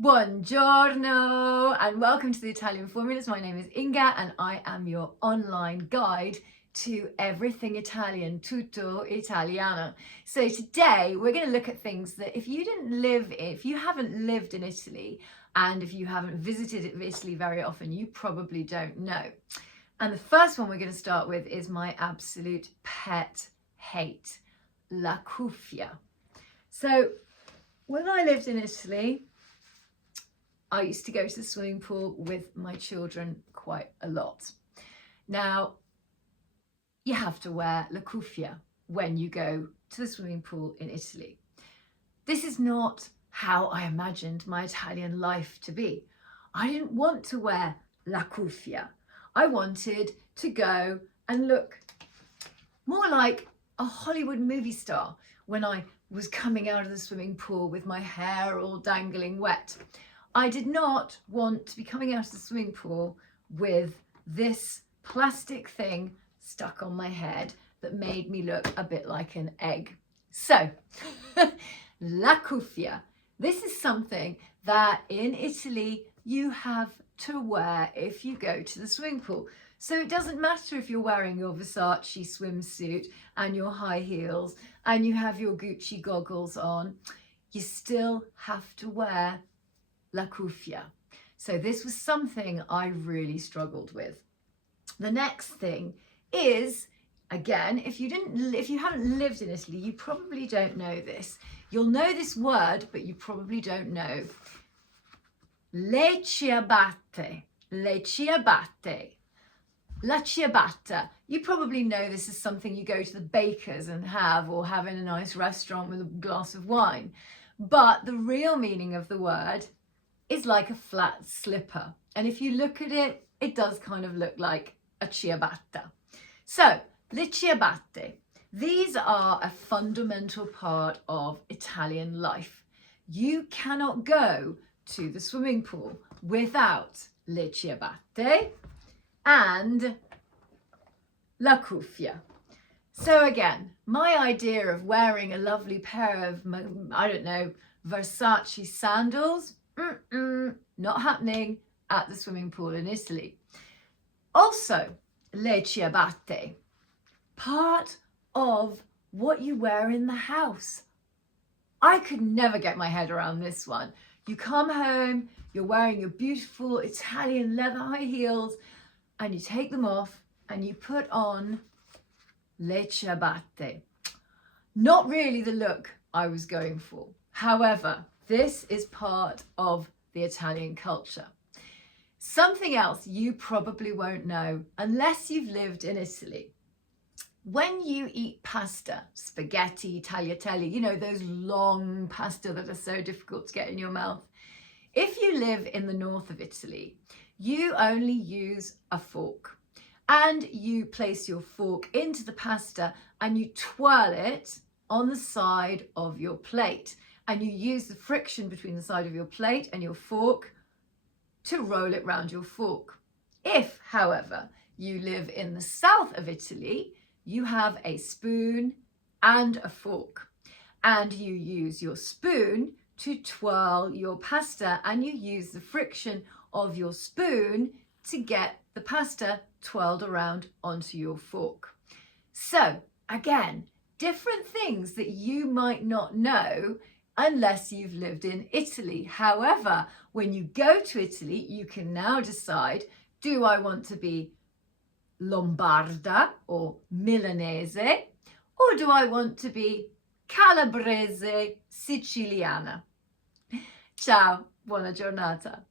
Buongiorno and welcome to the Italian Formulas. My name is Inga and I am your online guide to everything Italian, Tutto Italiano. So today we're going to look at things that if you haven't lived in Italy and if you haven't visited Italy very often, you probably don't know. And the first one we're going to start with is my absolute pet hate, la cuffia. So when I lived in Italy, I used to go to the swimming pool with my children quite a lot. Now, you have to wear la cuffia when you go to the swimming pool in Italy. This is not how I imagined my Italian life to be. I didn't want to wear la cuffia. I wanted to go and look more like a Hollywood movie star when I was coming out of the swimming pool with my hair all dangling wet. I did not want to be coming out of the swimming pool with this plastic thing stuck on my head that made me look a bit like an egg. So, la cuffia. This is something that in Italy you have to wear if you go to the swimming pool. So it doesn't matter if you're wearing your Versace swimsuit and your high heels and you have your Gucci goggles on, you still have to wear la cuffia. So this was something I really struggled with. The next thing is, again, if you haven't lived in Italy, you probably don't know this. You'll know this word, but you probably don't know. Le ciabatte, le ciabatte, la ciabatta. You probably know this is something you go to the baker's and have, or have in a nice restaurant with a glass of wine. But the real meaning of the word is like a flat slipper. And if you look at it, it does kind of look like a ciabatta. So, le ciabatte. These are a fundamental part of Italian life. You cannot go to the swimming pool without le ciabatte and la cuffia. So again, my idea of wearing a lovely pair of, I don't know, Versace sandals, not happening at the swimming pool in Italy. Also, le ciabatte, part of what you wear in the house. I could never get my head around this one. You come home, you're wearing your beautiful Italian leather high heels, and you take them off and you put on le ciabatte. Not really the look I was going for. However, this is part of the Italian culture. Something else you probably won't know unless you've lived in Italy. When you eat pasta, spaghetti, tagliatelle, you know, those long pasta that are so difficult to get in your mouth. If you live in the north of Italy, you only use a fork and you place your fork into the pasta and you twirl it on the side of your plate. And you use the friction between the side of your plate and your fork to roll it round your fork. If, however, you live in the south of Italy, you have a spoon and a fork. And you use your spoon to twirl your pasta and you use the friction of your spoon to get the pasta twirled around onto your fork. So, again, different things that you might not know unless you've lived in Italy. However, when you go to Italy, you can now decide, do I want to be Lombarda or Milanese, or do I want to be Calabrese, Siciliana? Ciao, buona giornata.